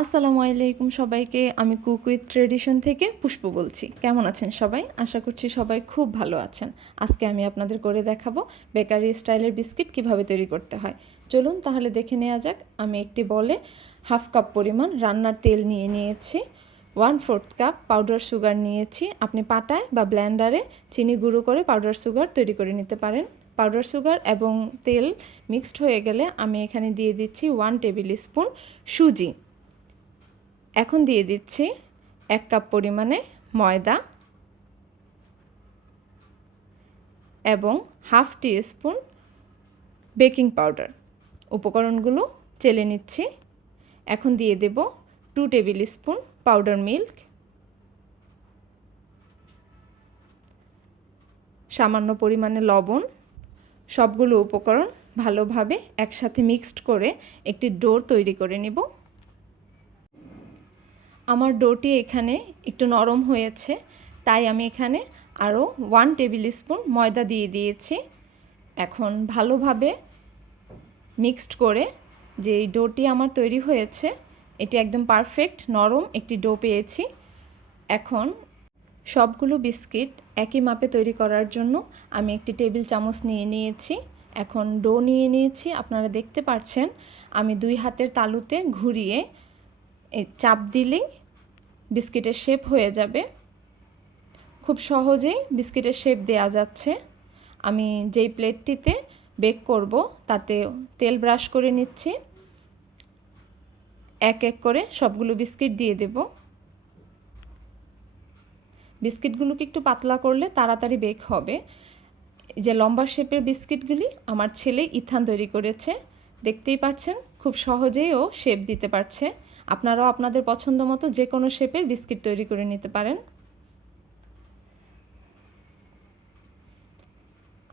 আসসালামু আলাইকুম সবাইকে, আমি কুক ট্রেডিশন থেকে পুষ্প বলছি। কেমন আছেন সবাই? আশা করছি সবাই খুব ভালো আছেন। আজকে আমি আপনাদের করে দেখাবো বেকারি স্টাইলের বিস্কিট কীভাবে তৈরি করতে হয়। চলুন তাহলে দেখে নেওয়া যাক। আমি একটি বলে হাফ কাপ পরিমাণ রান্নার তেল নিয়ে নিয়েছি, one fourth cup powder sugar নিয়েছি। আপনি পাটায় বা ব্ল্যান্ডারে চিনি গুঁড়ো করে পাউডার সুগার তৈরি করে নিতে পারেন। পাউডার সুগার এবং তেল মিক্সড হয়ে গেলে আমি এখানে দিয়ে দিচ্ছি ওয়ান টেবিল স্পুন সুজি। এখন দিয়ে দিচ্ছি এক কাপ পরিমাণে ময়দা এবং half teaspoon baking powder. উপকরণগুলো চেলে নিচ্ছি। এখন দিয়ে দেব two tablespoon powder milk. সামান্য পরিমাণে লবণ। সবগুলো উপকরণ ভালোভাবে একসাথে মিক্সড করে একটি ডোর তৈরি করে নেব। আমার ডোটি এখানে একটু নরম হয়েছে, তাই আমি এখানে আরও ওয়ান টেবিল স্পুন ময়দা দিয়ে দিয়েছি। এখন ভালোভাবে মিক্সড করে যে ডোটি আমার তৈরি হয়েছে, এটি একদম পারফেক্ট নরম একটি ডো পেয়েছি। এখন সবগুলো বিস্কিট একই মাপে তৈরি করার জন্য আমি একটি টেবিল চামচ নিয়ে নিয়েছি। এখন ডো নিয়ে নিয়েছি, আপনারা দেখতে পাচ্ছেন আমি দুই হাতের তালুতে ঘুরিয়ে চাপ দিলেই বিস্কিটের শেপ হয়ে যাবে। খুব সহজেই বিস্কিটের শেপ দেওয়া যাচ্ছে। আমি যেই প্লেটটিতে বেক করব, তাতে তেল ব্রাশ করে নিচ্ছি। এক এক করে সবগুলো বিস্কিট দিয়ে দেব। বিস্কিটগুলোকে একটু পাতলা করলে তাড়াতাড়ি বেক হবে। যে লম্বা শেপের বিস্কিটগুলি আমার ছেলে ইথান তৈরি করেছে। দেখতেই পাচ্ছেন খুব সহজেই ও শেপ দিতে পারছে। আপনারাও আপনাদের পছন্দ মতো যে কোনো শেপের বিস্কিট তৈরি করে নিতে পারেন।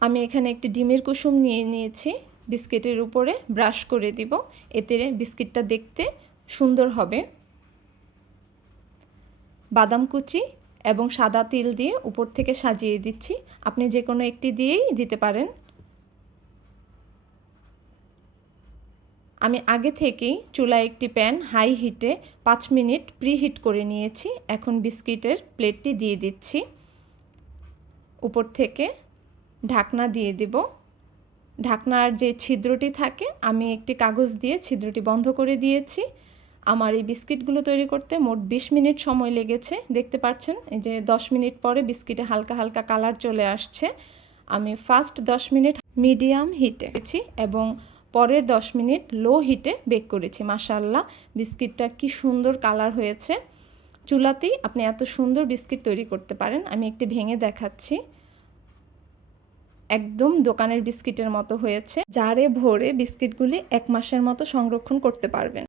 আমি এখানে একটি ডিমের কুসুম নিয়ে নিয়েছি। বিস্কিটের উপরে ব্রাশ করে দিব। এতে বিস্কিটটা দেখতে সুন্দর হবে। বাদাম কুচি এবং সাদা তিল দিয়ে উপর থেকে সাজিয়ে দিচ্ছি। আপনি যে কোনো একটি দিয়েই দিতে পারেন। আমি আগে থেকেই চুলায় একটি প্যান হাই হিটে পাঁচ মিনিট প্রিহিট করে নিয়েছি। এখন বিস্কিটের প্লেটটি দিয়ে দিচ্ছি। উপর থেকে ঢাকনা দিয়ে দেব। ঢাকনার যে ছিদ্রটি থাকে, আমি একটি কাগজ দিয়ে ছিদ্রটি বন্ধ করে দিয়েছি। আমার এই বিস্কিটগুলো তৈরি করতে মোট বিশ মিনিট সময় লেগেছে। দেখতে পাচ্ছেন, এই যে দশ মিনিট পরে বিস্কিটে হালকা হালকা কালার চলে আসছে। আমি ফার্স্ট দশ মিনিট মিডিয়াম হিটে এবং পরের দশ মিনিট লো হিটে বেক করেছি মাশাল্লাহ বিস্কিটটা কি সুন্দর কালার হয়েছে। চুলাতেই আপনি এত সুন্দর বিস্কিট তৈরি করতে পারেন। আমি একটি ভেঙে দেখাচ্ছি। একদম দোকানের বিস্কিটের মতো হয়েছে। জারে ভরে বিস্কিটগুলি এক মাসের মতো সংরক্ষণ করতে পারবেন।